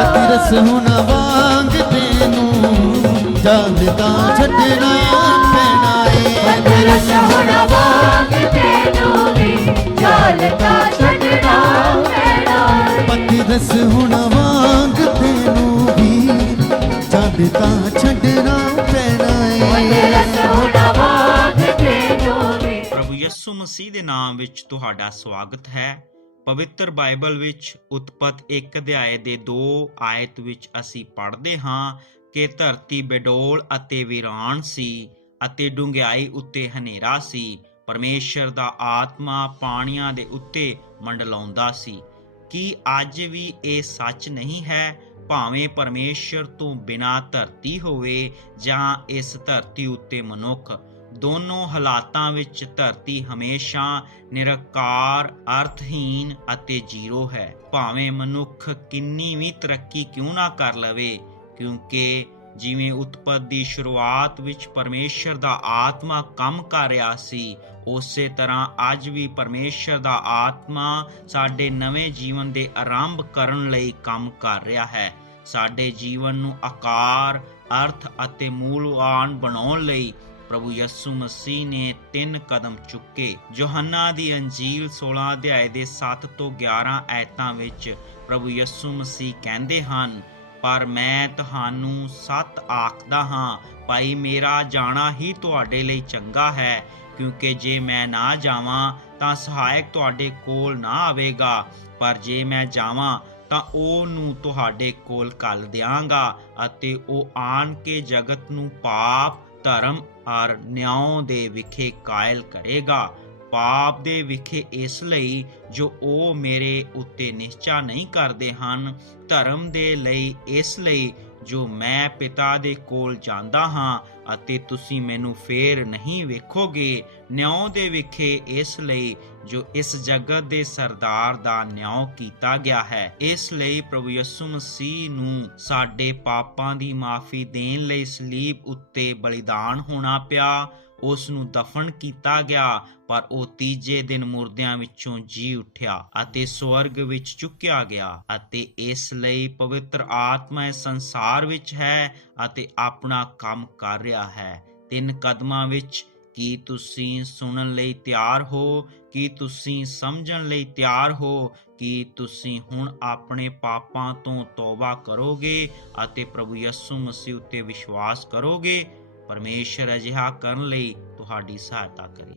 ਹੁਣ ਵਾਂਗ ਤੈਨੂੰ ਜਾਣਦਾ ਛੱਡਣਾ ਪੈਣਾ ਏ। ਪਤਰਸ ਹੁਣ ਵਾਂਗ ਤੈਨੂੰ ਵੀ ਚੱਲਦਾ ਛੱਡਣਾ ਪੈਣਾ। ਪਤਰਸ ਹੁਣ ਵਾਂਗ ਤੈਨੂੰ ਵੀ ਜਾਣਦਾ ਛੱਡਣਾ ਪੈਣਾ ਏ। ਪਤਰਸ ਹੁਣ ਵਾਂਗ ਤੈਨੂੰ ਵੀ ਪ੍ਰਭੂ ਯਿਸੂ ਮਸੀਹ ਦੇ ਨਾਮ ਵਿੱਚ ਤੁਹਾਡਾ ਸਵਾਗਤ ਹੈ। ਪਵਿੱਤਰ ਬਾਈਬਲ ਵਿੱਚ ਉਤਪਤ 1 ਅਧਿਆਏ ਦੇ 2 ਆਇਤ ਵਿੱਚ ਅਸੀਂ ਪੜ੍ਹਦੇ ਹਾਂ ਕਿ ਧਰਤੀ ਬੇਡੋਲ ਅਤੇ ਵੀਰਾਨ ਸੀ ਅਤੇ ਡੂੰਘਾਈ ਉੱਤੇ ਹਨੇਰਾ ਸੀ। ਪਰਮੇਸ਼ਰ ਦਾ ਆਤਮਾ ਪਾਣੀਆਂ ਦੇ ਉੱਤੇ ਮੰਡਲਾਉਂਦਾ ਸੀ। ਕੀ ਅੱਜ ਵੀ ਇਹ ਸੱਚ ਨਹੀਂ ਹੈ? ਭਾਵੇਂ ਪਰਮੇਸ਼ਰ ਤੋਂ ਬਿਨਾ ਧਰਤੀ ਹੋਵੇ ਜਾਂ ਇਸ ਧਰਤੀ ਉੱਤੇ ਮਨੁੱਖ ਦੋਨੋਂ ਹਾਲਾਤਾਂ ਵਿੱਚ ਧਰਤੀ ਹਮੇਸ਼ਾ ਨਿਰਕਾਰ ਅਰਥਹੀਨ ਅਤੇ ਜ਼ੀਰੋ ਹੈ। ਭਾਵੇਂ ਮਨੁੱਖ ਕਿੰਨੀ ਵੀ ਤਰੱਕੀ ਕਿਉਂ ਨਾ ਕਰ ਲਵੇ, ਕਿਉਂਕਿ ਜਿਵੇਂ ਉਤਪਤ ਦੀ ਸ਼ੁਰੂਆਤ ਵਿੱਚ ਪਰਮੇਸ਼ਰ ਦਾ ਆਤਮਾ ਕੰਮ ਕਰ ਰਿਹਾ ਸੀ, ਉਸੇ ਤਰ੍ਹਾਂ ਅੱਜ ਵੀ ਪਰਮੇਸ਼ਰ ਦਾ ਆਤਮਾ ਸਾਡੇ ਨਵੇਂ ਜੀਵਨ ਦੇ ਆਰੰਭ ਕਰਨ ਲਈ ਕੰਮ ਕਰ ਰਿਹਾ ਹੈ। ਸਾਡੇ ਜੀਵਨ ਨੂੰ ਆਕਾਰ, ਅਰਥ ਅਤੇ ਮੂਲਵਾਨ ਬਣਾਉਣ ਲਈ ਪ੍ਰਭੂ ਯਿਸੂ ਮਸੀਹ ਨੇ ਤਿੰਨ ਕਦਮ ਚੁੱਕੇ। ਯੋਹੰਨਾ ਦੀ ਅੰਜੀਲ 16 ਅਧਿਆਏ ਦੇ 7 ਤੋਂ 11 ਐਤਾਂ ਵਿੱਚ ਪ੍ਰਭੂ ਯਿਸੂ ਮਸੀਹ ਕਹਿੰਦੇ ਹਨ, ਪਰ ਮੈਂ ਤੁਹਾਨੂੰ ਸੱਤ ਆਖਦਾ ਹਾਂ, ਭਾਈ ਮੇਰਾ ਜਾਣਾ ਹੀ ਤੁਹਾਡੇ ਲਈ ਚੰਗਾ ਹੈ, ਕਿਉਂਕਿ ਜੇ ਮੈਂ ਨਾ ਜਾਵਾਂ ਤਾਂ ਸਹਾਇਕ ਤੁਹਾਡੇ ਕੋਲ ਨਾ ਆਵੇਗਾ, ਪਰ ਜੇ ਮੈਂ ਜਾਵਾਂ ਤਾਂ ਉਹ ਨੂੰ ਤੁਹਾਡੇ ਕੋਲ ਕੱਲ ਦਿਆਂਗਾ ਅਤੇ ਉਹ ਆਣ ਕੇ ਜਗਤ ਨੂੰ ਪਾਪ ਧਰਮ ਆਰ ਨਿਆਂ ਦੇ ਵਿਖੇ ਕਾਇਲ ਕਰੇਗਾ। ਪਾਪ ਦੇ ਵਿਖੇ ਇਸ ਲਈ ਜੋ ਉਹ ਮੇਰੇ ਉੱਤੇ ਨਿਸ਼ਚਾ ਨਹੀਂ ਕਰਦੇ ਹਨ, ਧਰਮ ਦੇ ਲਈ ਇਸ ਲਈ ਜੋ ਮੈਂ ਪਿਤਾ ਦੇ ਕੋਲ ਜਾਂਦਾ ਹਾਂ ਅਤੇ ਤੁਸੀਂ ਮੈਨੂੰ ਫੇਰ ਨਹੀਂ ਵੇਖੋਗੇ ਨਿਆਂ ਦੇ ਵਿਖੇ ਇਸ ਲਈ ਜੋ ਇਸ ਜਗਤ ਦੇ ਸਰਦਾਰ ਦਾ ਨਿਉ ਕੀਤਾ ਗਿਆ ਹੈ। ਇਸ ਲਈ ਪ੍ਰਭੂ ਯਿਸੂ ਮਸੀਹ ਨੂੰ ਸਾਡੇ ਪਾਪਾਂ ਦੀ ਮਾਫੀ ਦੇਣ ਲਈ ਸਲੀਬ ਉੱਤੇ ਬਲੀਦਾਨ ਹੋਣਾ ਪਿਆ। ਉਸ ਨੂੰ ਦਫਨ ਕੀਤਾ ਗਿਆ, ਪਰ ਉਹ ਤੀਜੇ ਦਿਨ ਮੁਰਦਿਆਂ ਵਿੱਚੋਂ ਜੀ ਉੱਠਿਆ ਅਤੇ ਸਵਰਗ ਵਿੱਚ ਚੁੱਕਿਆ ਗਿਆ ਅਤੇ ਇਸ ਲਈ ਪਵਿੱਤਰ ਆਤਮਾ ਇਸ ਸੰਸਾਰ ਵਿੱਚ ਹੈ ਅਤੇ ਆਪਣਾ ਕੰਮ ਕਰ ਰਿਹਾ ਹੈ। ਤਿੰਨ ਕਦਮਾਂ ਵਿੱਚ, ਕੀ ਤੁਸੀਂ ਸੁਣਨ ਲਈ ਤਿਆਰ ਹੋ? ਕੀ ਤੁਸੀਂ ਸਮਝਣ ਲਈ ਤਿਆਰ ਹੋ? ਕੀ ਤੁਸੀਂ ਹੁਣ ਆਪਣੇ ਪਾਪਾਂ ਤੋਂ ਤੌਬਾ ਕਰੋਗੇ ਅਤੇ ਪ੍ਰਭੂ ਯਿਸੂ ਮਸੀਹ ਉੱਤੇ ਵਿਸ਼ਵਾਸ ਕਰੋਗੇ? ਪਰਮੇਸ਼ਰ ਅਜਿਹਾ ਕਰਨ ਲਈ ਤੁਹਾਡੀ ਸਹਾਇਤਾ ਕਰੇ।